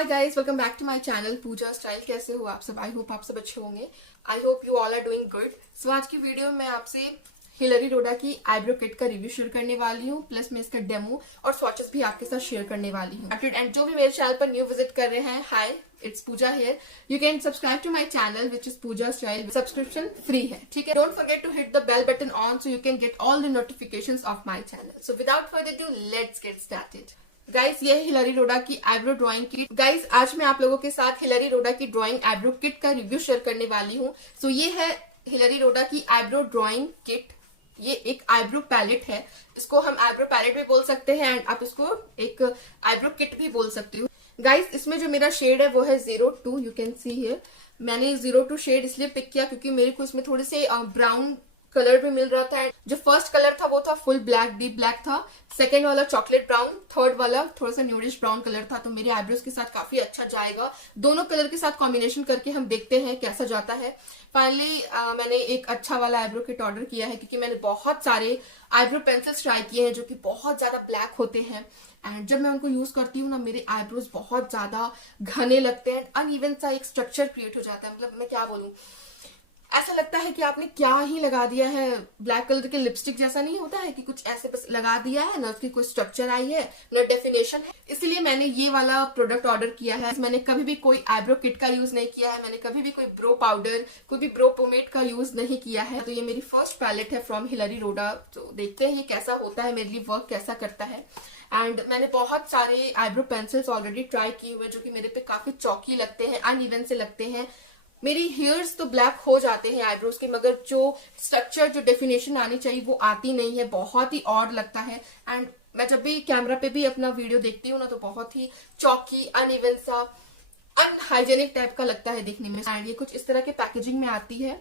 Hi guys, welcome back to my channel Pooja style. कैसे हो आप सब? आई होप आप सब अच्छे होंगे। I hope you all are doing good. So आज की वीडियो में मैं आपसे हिलरी रोडा की आईब्रो किट का रिव्यू शेयर करने वाली हूँ, प्लस मैं इसका डेमो और स्वॉचेस भी आपके साथ शेयर करने वाली हूँ। एंड जो भी मेरे चैनल पर न्यू विजिट कर रहे हैं, hi, it's Pooja here. You can subscribe to my channel which is Pooja style. Subscription free है, ठीक है। Don't forget to hit the bell button on so you can get all the notifications of my channel. So without further due, let's get started. Guys, ये है Hillary Rhoda की eyebrow drawing kit. Guys, आज मैं आप लोगों के साथ Hillary Rhoda की ड्राइंग आईब्रो किट का रिव्यू शेयर करने वाली हूँ। सो ये है हिलरी रोडा की आईब्रो ड्राइंग किट। ये एक आईब्रो पैलेट है, इसको हम आईब्रो पैलेट भी बोल सकते हैं एंड आप इसको एक आईब्रो किट भी बोल सकते हो। गाइस, इसमें जो मेरा शेड है वो है 02। You can see here. मैंने 02 शेड इसलिए पिक किया क्योंकि मेरे को इसमें थोड़े से ब्राउन कलर भी मिल रहा था। जो फर्स्ट कलर था वो था फुल ब्लैक, डीप ब्लैक था। सेकंड वाला चॉकलेट ब्राउन, थर्ड वाला थोड़ा सा न्यूडिश ब्राउन कलर था। तो मेरे आईब्रोज के साथ काफी अच्छा जाएगा। दोनों कलर के साथ कॉम्बिनेशन करके हम देखते हैं कैसा जाता है। फाइनली मैंने एक अच्छा वाला आईब्रो किट ऑर्डर किया है क्योंकि मैंने बहुत सारे आईब्रो पेंसिल्स ट्राई किए हैं जो कि बहुत ज्यादा ब्लैक होते हैं एंड जब मैं उनको यूज करती हूँ ना, मेरे आईब्रोज बहुत ज्यादा घने लगते हैं। अनइवन सा एक स्ट्रक्चर क्रिएट हो जाता है। मतलब मैं क्या बोलूं, ऐसा लगता है कि आपने क्या ही लगा दिया है। ब्लैक कलर के लिपस्टिक जैसा नहीं होता है कि कुछ ऐसे बस लगा दिया है, ना उसकी कोई स्ट्रक्चर आई है ना डेफिनेशन है। इसलिए मैंने ये वाला प्रोडक्ट ऑर्डर किया है। मैंने कभी भी कोई आईब्रो किट का यूज नहीं किया है। मैंने कभी भी कोई ब्रो पाउडर, कोई भी ब्रो पोमेड का यूज नहीं किया है। तो ये मेरी फर्स्ट पैलेट है फ्रॉम हिलरी रोडा। तो देखते हैं ये कैसा होता है, मेरे लिए वर्क कैसा करता है। एंड मैंने बहुत सारे आईब्रो पेंसिल्स ऑलरेडी ट्राई किए हुए जो कि मेरे पे काफी चौकी लगते हैं, अनइवन से लगते हैं। मेरी हेयर्स तो ब्लैक हो जाते हैं आईब्रोज के, मगर जो स्ट्रक्चर, जो डेफिनेशन आनी चाहिए वो आती नहीं है। बहुत ही ऑड लगता है। एंड मैं जब भी कैमरा पे भी अपना वीडियो देखती हूँ ना, तो बहुत ही चौकी, अनइवन सा, अनहाइजेनिक टाइप का लगता है देखने में। एंड ये कुछ इस तरह के पैकेजिंग में आती है।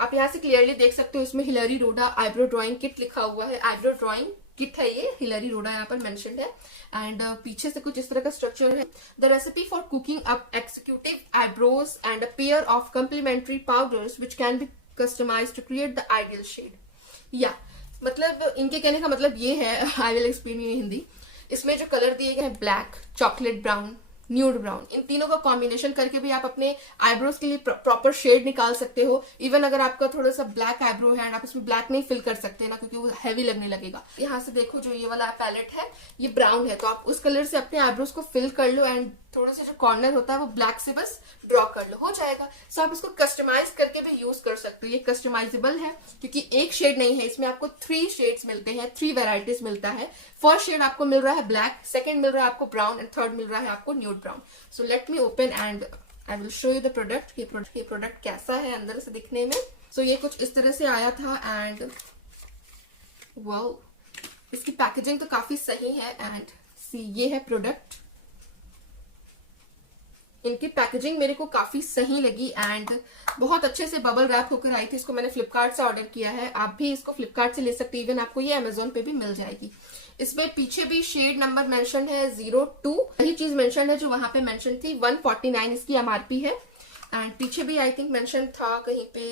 आप यहाँ से क्लियरली देख सकते हो, इसमें हिलरी रोडा आईब्रो ड्राइंग किट लिखा हुआ है। आईब्रो ड्राइंग किट है ये, हिलरी रोडा यहाँ पर मेंशन्ड है। एंड पीछे से कुछ इस तरह का स्ट्रक्चर है। The recipe for cooking up executive eyebrows and a pair of complimentary powders which can be customized to create the ideal shade. या मतलब इनके कहने का मतलब ये है, I will explain in Hindi. इसमें जो कलर दिए गए हैं, black, chocolate brown, nude brown, इन तीनों का कॉम्बिनेशन करके भी आप अपने आईब्रोज के लिए प्रॉपर शेड निकाल सकते हो। इवन अगर आपका थोड़ा सा ब्लैक आईब्रो है एंड आप इसमें ब्लैक नहीं फिल कर सकते ना, क्योंकि वो हैवी लगने लगेगा। यहाँ से देखो, जो ये वाला पैलेट है ये ब्राउन है, तो आप उस कलर से अपने आईब्रोज को फिल कर लो एंड थोड़ा सा जो कॉर्नर होता है वो ब्लैक से बस ड्रॉ कर लो, हो जाएगा। सो आप इसको कस्टमाइज करके भी यूज कर सकते हो। ये कस्टमाइजेबल है क्योंकि एक शेड नहीं है, इसमें आपको 3 शेड्स मिलते हैं, 3 वेराइटीज मिलता है। फर्स्ट शेड आपको मिल रहा है ब्लैक, सेकंड मिल रहा है आपको ब्राउन एंड थर्ड मिल रहा है आपको nude brown. So let me open and I will show you the product. ये प्रोडक्ट कैसा है अंदर से दिखने में। सो ये कुछ इस तरह से आया था एंड वाओ, इसकी पैकेजिंग तो काफी सही है। एंड सी, ये है प्रोडक्ट। इनकी पैकेजिंग मेरे को काफी सही लगी एंड बहुत अच्छे से बबल रैप होकर आई थी। इसको मैंने फ्लिपकार्ट से ऑर्डर किया है। आप भी इसको फ्लिपकार्ट से ले सकते हैं। इवन आपको ये अमेजोन पे भी मिल जाएगी। इसमें पीछे भी शेड नंबर मेंशन है 02। वही चीज मेंशन है जो वहां पे मेंशन थी। 149 इसकी एमआरपी है। एंड पीछे भी आई थिंक मेंशन था कहीं पे,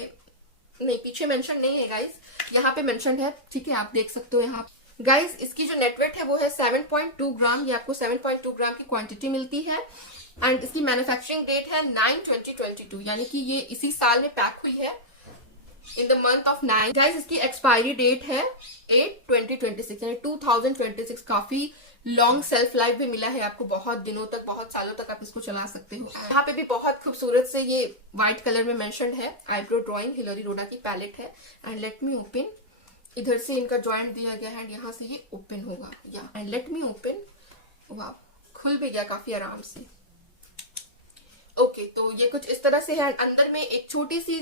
नहीं पीछे मेंशन नहीं है गाइस, यहाँ पे मेंशन है, ठीक है, आप देख सकते हो यहाँ। गाइस, इसकी जो नेटवेट है वो है 7.2 ग्राम। ये आपको 7.2 ग्राम की क्वांटिटी मिलती है। एंड इसकी मैन्युफैक्चरिंग डेट है 9/2022, यानी कि ये इसी साल में पैक हुई है, in the month of 9। Guys, इसकी एक्सपायरी डेट है 8/2026, यानी 2026। काफी लॉन्ग सेल्फ लाइफ भी मिला है आपको, बहुत दिनों तक, बहुत सालों तक आप इसको चला सकते हो। यहाँ पे भी बहुत खूबसूरत से ये व्हाइट कलर में मेंशन्ड है, आईब्रो ड्राइंग हिलरी रोडा की पैलेट है। And let me open. इधर से इनका जॉइंट दिया गया है एंड यहाँ से ये ओपन होगा। या एंड लेट मी ओपन। वाह, खुल भी गया काफी आराम से। ओके, तो ये कुछ इस तरह से है। अंदर में एक छोटी सी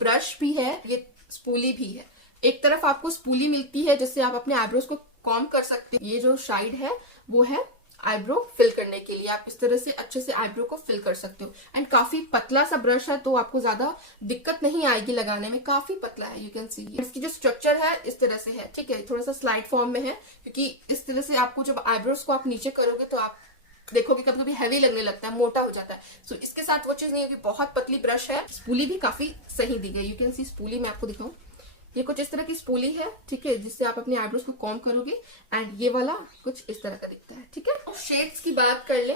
ब्रश भी है, ये स्पूली भी है। एक तरफ आपको स्पूली मिलती है जिससे आप अपने आईब्रोज को कॉम्ब कर सकते हैं। ये जो साइड है वो है आईब्रो फिल करने के लिए। आप इस तरह से अच्छे से आईब्रो को फिल कर सकते हो। एंड काफी पतला सा ब्रश है, तो आपको ज्यादा दिक्कत नहीं आएगी लगाने में। काफी पतला है, यू कैन सी। इसकी जो स्ट्रक्चर है इस तरह से है, ठीक है, थोड़ा सा स्लाइड फॉर्म में है क्योंकि इस तरह से आपको जब आईब्रोज को आप नीचे करोगे तो आप देखोगे कभी कभी हैवी लगने लगता है, मोटा हो जाता है। सो इसके साथ वो चीज नहीं है कि बहुत पतली ब्रश है। स्पूली भी काफी सही दी गई, यू कैन सी। स्पूली मैं आपको दिखाऊं, ये कुछ इस तरह की स्पूली है, ठीक है, जिससे आप अपने आईब्रोज को कॉम्ब करोगे। एंड ये वाला कुछ इस तरह का दिखता है, ठीक है। शेड्स की बात कर ले।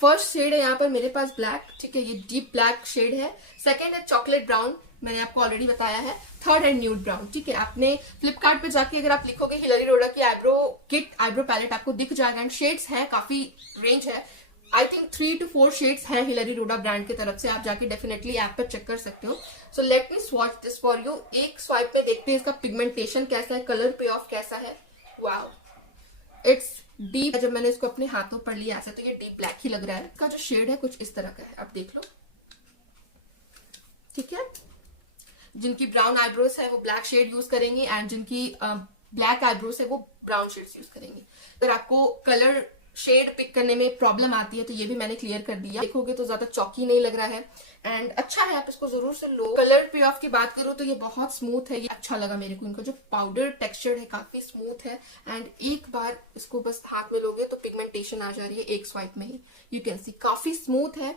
फर्स्ट शेड है यहाँ पर मेरे पास ब्लैक, ठीक है, ये डीप ब्लैक शेड है। सेकंड है चॉकलेट ब्राउन, मैंने आपको ऑलरेडी बताया है। थर्ड है न्यूड ब्राउन, ठीक है। आपने फ्लिपकार्ट पे जाके अगर आप लिखोगे हिलरी रोडा की आईब्रो किट, आईब्रो पैलेट, आपको दिख जाएगा। एंड शेड्स हैं, काफी रेंज है, आई थिंक 3 to 4 शेड्स है हिलरी रोडा ब्रांड की तरफ से। आप जाके डेफिनेटली ऐप पर चेक कर सकते हो। सो let me swatch this for you. एक स्वाइप में देखते हैं इसका पिगमेंटेशन कैसा है, कलर पे ऑफ कैसा है। Wow, it's deep. जब मैंने इसको अपने हाथों पर लिया ऐसे तो ये डीप ब्लैक ही लग रहा है। इसका जो शेड है कुछ इस तरह का है, आप देख लो, ठीक है। जिनकी ब्राउन आईब्रोज है वो ब्लैक शेड यूज करेंगे, एंड जिनकी ब्लैक आईब्रोज है वो ब्राउन शेड्स यूज करेंगे। अगर आपको कलर शेड पिक करने में प्रॉब्लम आती है तो ये भी मैंने क्लियर कर दिया। देखोगे तो ज्यादा चौकी नहीं लग रहा है एंड अच्छा है, आप इसको जरूर से लो। कलर पे ऑफ की बात करूं तो ये बहुत स्मूथ है, ये अच्छा लगा मेरे को। इनका जो पाउडर टेक्सचर है काफी स्मूथ है, एंड एक बार इसको बस हाथ में लोगे तो पिगमेंटेशन आ जा रही है एक स्वाइप में ही। यू कैन सी काफी स्मूथ है,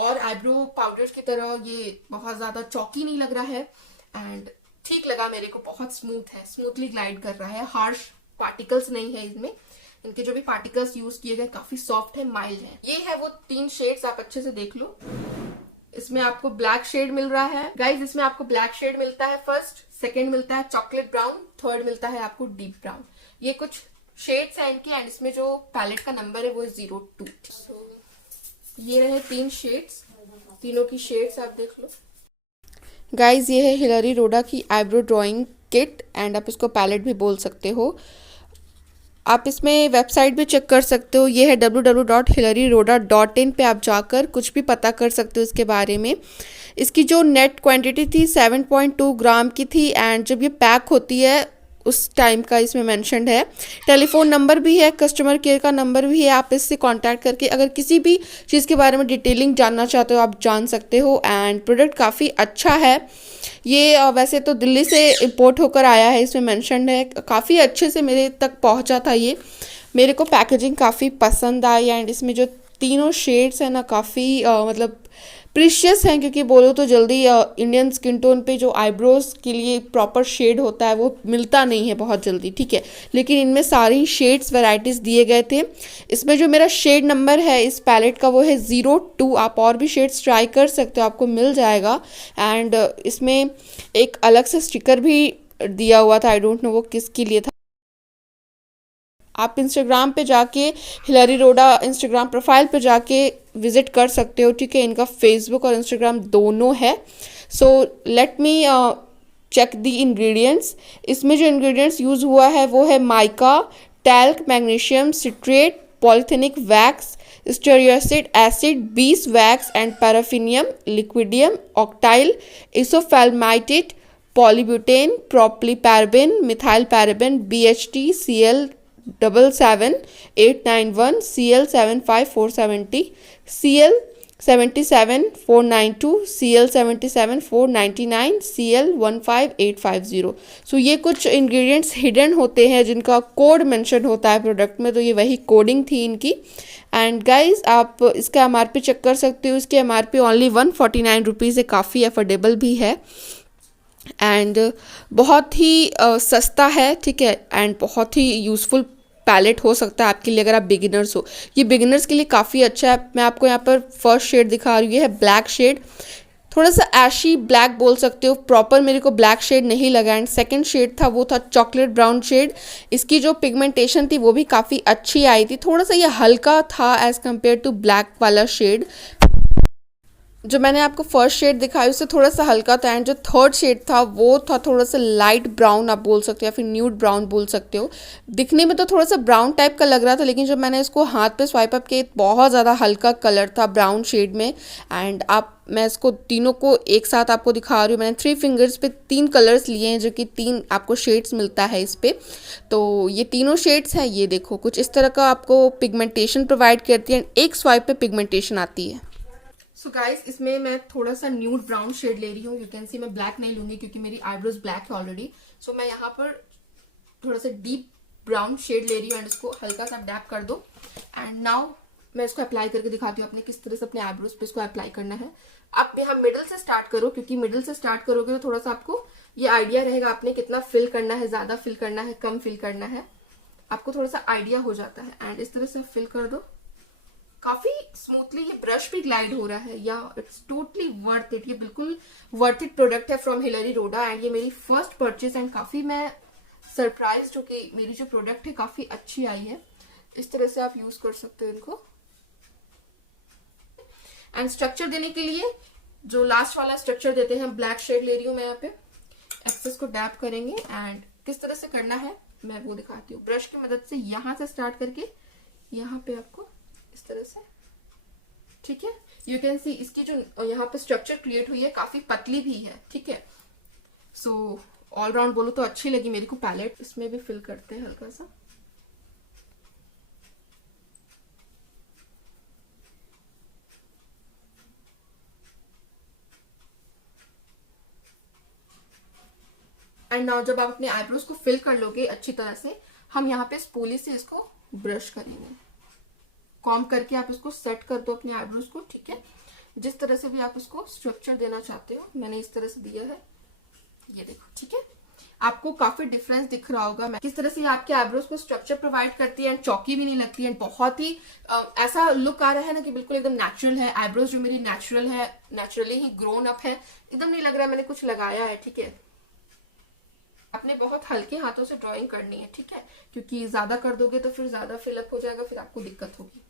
और आईब्रो पाउडर की तरह ये बहुत ज्यादा चौकी नहीं लग रहा है, एंड ठीक लगा मेरे को, बहुत स्मूथ है, स्मूथली ग्लाइड कर रहा है। हार्श पार्टिकल्स नहीं है इसमें, इनके जो भी पार्टिकल्स यूज किए गए काफी सॉफ्ट है, माइल्ड है। ये है वो 3 शेड्स, आप अच्छे से देख लो। इसमें आपको ब्लैक शेड मिल रहा है गाइज, इसमें आपको ब्लैक शेड मिलता है फर्स्ट, सेकंड मिलता है चॉकलेट ब्राउन, थर्ड मिलता है आपको डीप ब्राउन। ये कुछ शेड्स हैं इनके, एंड इसमें जो पैलेट का नंबर है वो है 02। ये रहे 3 शेड्स, तीनों की शेड्स आप देख लो गाइज। ये है हिलरी रोडा की आईब्रो ड्राइंग किट, एंड आप इसको पैलेट भी बोल सकते हो। आप इसमें वेबसाइट भी चेक कर सकते हो, ये है www.hilariroda.in पे आप जाकर कुछ भी पता कर सकते हो इसके बारे में। इसकी जो नेट क्वांटिटी थी 7.2 ग्राम की थी, एंड जब ये पैक होती है उस टाइम का इसमें मेंशन्ड है। टेलीफोन नंबर भी है, कस्टमर केयर का नंबर भी है, आप इससे कांटेक्ट करके अगर किसी भी चीज़ के बारे में डिटेलिंग जानना चाहते हो आप जान सकते हो। एंड प्रोडक्ट काफ़ी अच्छा है। ये वैसे तो दिल्ली से इंपोर्ट होकर आया है, इसमें मेंशन्ड है। काफ़ी अच्छे से मेरे तक पहुंचा था ये, मेरे को पैकेजिंग काफ़ी पसंद आई। एंड इसमें जो तीनों शेड्स हैं ना काफ़ी मतलब प्रीशियस हैं, क्योंकि बोलो तो जल्दी इंडियन स्किन टोन पे जो आईब्रोज के लिए प्रॉपर शेड होता है वो मिलता नहीं है बहुत जल्दी, ठीक है। लेकिन इनमें सारी शेड्स वैरायटीज़ दिए गए थे। इसमें जो मेरा शेड नंबर है इस पैलेट का वो है 02। आप और भी शेड्स ट्राई कर सकते हो, आपको मिल जाएगा। एंड इसमें एक अलग से स्टिकर भी दिया हुआ था, आई डोंट नो वो किसके लिए था। आप इंस्टाग्राम पे जाके हिलरी रोडा इंस्टाग्राम प्रोफाइल पे जाके विजिट कर सकते हो, ठीक है। इनका फेसबुक और इंस्टाग्राम दोनों है। So let me check the ingredients. इसमें जो इंग्रेडिएंट्स यूज़ हुआ है वो है mica, talc, magnesium citrate, polyethylene wax, stearic acid, bees wax and paraffinum, liquidum, octyl, isopalmitate, polybutene, propylparaben, methyl paraben, BHT, CL77891, CL75470, CL77492, CL77499, CL15850। So ये कुछ ingredients hidden होते हैं जिनका कोड मेंशन होता है प्रोडक्ट में, तो ये वही कोडिंग थी इनकी। एंड गाइज आप इसका MRP चेक कर सकते हो, इसकी MRP ओनली 149 रुपीज़ है, काफ़ी अफोर्डेबल भी है, एंड बहुत ही सस्ता है, ठीक है। एंड बहुत ही यूज़फुल पैलेट हो सकता है आपके लिए अगर आप बिगिनर्स हो। ये बिगिनर्स के लिए काफ़ी अच्छा है। मैं आपको यहाँ पर फर्स्ट शेड दिखा रही हूँ, ये है ब्लैक शेड, थोड़ा सा ऐशी ब्लैक बोल सकते हो, प्रॉपर मेरे को ब्लैक शेड नहीं लगा। एंड सेकंड शेड था वो था चॉकलेट ब्राउन शेड। इसकी जो पिगमेंटेशन थी वो भी काफ़ी अच्छी आई थी, थोड़ा सा ये हल्का था एज़ कम्पेयर टू ब्लैक वाला शेड। जो मैंने आपको फर्स्ट शेड दिखाई उससे थोड़ा सा हल्का था, एंड जो थर्ड शेड था वो था थोड़ा सा लाइट ब्राउन आप बोल सकते हो, या फिर न्यूड ब्राउन बोल सकते हो। दिखने में तो थोड़ा सा ब्राउन टाइप का लग रहा था, लेकिन जब मैंने इसको हाथ पे स्वाइप अप किया बहुत ज़्यादा हल्का कलर था ब्राउन शेड में। एंड मैं इसको तीनों को एक साथ आपको दिखा रही हूँ। मैंने 3 फिंगर्स पे 3 कलर्स लिए हैं, जो कि 3 आपको शेड्स मिलता है इस पर। तो ये तीनों शेड्स हैं, ये देखो कुछ इस तरह का आपको पिगमेंटेशन प्रोवाइड करती है, एक स्वाइप पे पिगमेंटेशन आती है। सो गाइस इसमें मैं थोड़ा सा न्यूड ब्राउन शेड ले रही हूँ। यू कैन सी मैं ब्लैक नहीं लूंगी क्योंकि मेरी आईब्रोज ब्लैक है ऑलरेडी। सो मैं यहाँ पर थोड़ा सा डीप ब्राउन शेड ले रही हूँ, एंड इसको हल्का सा डैप कर दो। एंड नाउ मैं इसको अप्लाई करके दिखाती हूँ अपने किस तरह से अपने आईब्रोज पे इसको अप्लाई करना है। आप यहाँ मिडिल से स्टार्ट करो, क्योंकि मिडिल से स्टार्ट करोगे तो थोड़ा सा आपको ये आइडिया रहेगा आपने कितना फिल करना है, ज्यादा फिल करना है, कम फिल करना है, आपको थोड़ा सा आइडिया हो जाता है। एंड इस तरह से फिल कर दो, काफी स्मूथली ये ब्रश भी ग्लाइड हो रहा है, या इट्स टोटली वर्थ इट। ये बिल्कुल वर्थ इट प्रोडक्ट है फ्रॉम हिलरी रोडा, एंड ये मेरी फर्स्ट परचेज, एंड काफी मैं सरप्राइज हूँ कि मेरी जो प्रोडक्ट है काफी अच्छी आई है। इस तरह से आप यूज कर सकते हो इनको। एंड स्ट्रक्चर देने के लिए जो लास्ट वाला स्ट्रक्चर देते हैं, ब्लैक शेड ले रही हूं मैं यहाँ पे। एक्सेस को डैप करेंगे एंड किस तरह से करना है मैं वो दिखाती हूँ। ब्रश की मदद से यहां से स्टार्ट करके यहाँ पे आपको इस तरह से, ठीक है। यू कैन सी इसकी जो यहाँ पे स्ट्रक्चर क्रिएट हुई है काफी पतली भी है, ठीक है। सो ऑल राउंड बोलो तो अच्छी लगी मेरे को पैलेट। इसमें भी फिल करते हैं हल्का सा। एंड नाउ जब आप अपने आईब्रोज को फिल कर लोगे अच्छी तरह से, हम यहाँ पे स्पूली से इसको ब्रश करेंगे। कॉम करके आप इसको सेट कर दो अपने आईब्रोज को, ठीक है। जिस तरह से भी आप उसको स्ट्रक्चर देना चाहते हो, मैंने इस तरह से दिया है, ये देखो, ठीक है। आपको काफी डिफरेंस दिख रहा होगा मैं किस तरह से आपके आईब्रोज को स्ट्रक्चर प्रोवाइड करती है, एंड चौकी भी नहीं लगती है, बहुत ही ऐसा लुक आ रहा है ना कि बिल्कुल एकदम नेचुरल है। आईब्रोज जो मेरी नेचुरल है, नेचुरली ही ग्रोन अप है, एकदम नहीं लग रहा है मैंने कुछ लगाया है, ठीक है। आपने बहुत हल्के हाथों से ड्राइंग करनी है, ठीक है, क्योंकि ज्यादा कर दोगे तो फिर ज्यादा फिलअप हो जाएगा, फिर आपको दिक्कत होगी।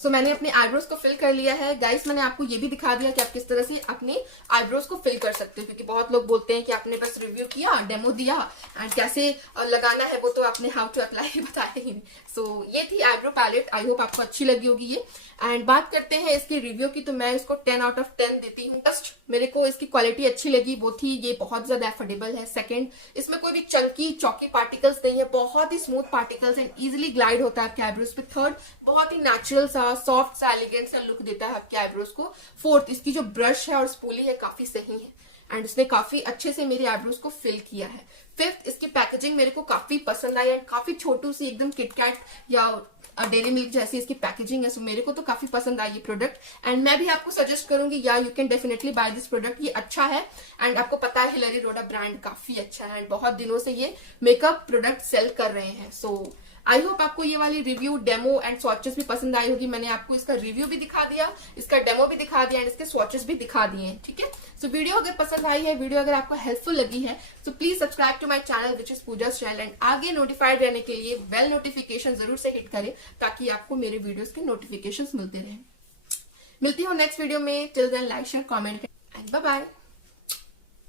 सो मैंने अपने आईब्रोज को फिल कर लिया है गाइस। मैंने आपको ये भी दिखा दिया कि आप किस तरह से अपने आईब्रोज को फिल कर सकते हो, क्योंकि बहुत लोग बोलते हैं कि आपने बस रिव्यू किया, डेमो दिया, एंड कैसे लगाना है वो तो आपने हाउ टू अप्लाई बताया ही नहीं। सो ये थी आईब्रो पैलेट। आई होप आपको अच्छी लगी होगी ये। एंड बात करते हैं इसकी रिव्यू की, तो मैं इसको 10 आउट ऑफ 10 देती हूँ। फर्स्ट मेरे को इसकी क्वालिटी अच्छी लगी, वो थी ये बहुत ज्यादा एफोर्डेबल है। सेकंड, इसमें कोई भी चंकी चौकी पार्टिकल्स नहीं है, बहुत ही smooth particles and easily glide होता है आपके आईब्रोज पे। थर्ड, बहुत ही नेचुरल सा, सॉफ्ट सा, एलिगेंट सा लुक देता है आपके आईब्रोज को। फोर्थ, इसकी जो ब्रश है और स्पूली है काफी सही है, एंड इसने काफी अच्छे से मेरे आईब्रोज को फिल किया है। फिफ्थ, इसकी पैकेजिंग मेरे को काफी पसंद आई, एंड काफी छोटू सी एकदम किटकैट या डेयरी मिल्क जैसी इसकी पैकेजिंग है। सो मेरे को तो काफी पसंद आई ये प्रोडक्ट, एंड मैं भी आपको सजेस्ट करूंगी, या you can definitely buy this product. ये अच्छा है, एंड आपको पता है हिलरी रोडा ब्रांड काफी अच्छा है, एंड बहुत दिनों से ये मेकअप प्रोडक्ट सेल कर रहे हैं। सो आई होप आपको ये वाली रिव्यू, डेमो एंड स्वॉचेस भी पसंद आई होगी। मैंने आपको इसका रिव्यू भी दिखा दिया, इसका डेमो भी दिखा दिया, एंड इसके स्वॉचेस भी दिखा दिए हैं, ठीक है। सो वीडियो अगर पसंद आई है, वीडियो अगर आपको हेल्पफुल लगी है, तो please subscribe to my channel which is Pooja style, and आगे नोटिफाइड रहने के लिए बेल नोटिफिकेशन जरूर से हिट करें, ताकि आपको मेरे वीडियोस के नोटिफिकेशंस मिलते रहे। मिलती हूँ नेक्स्ट वीडियो में। Till then like share comment and bye bye.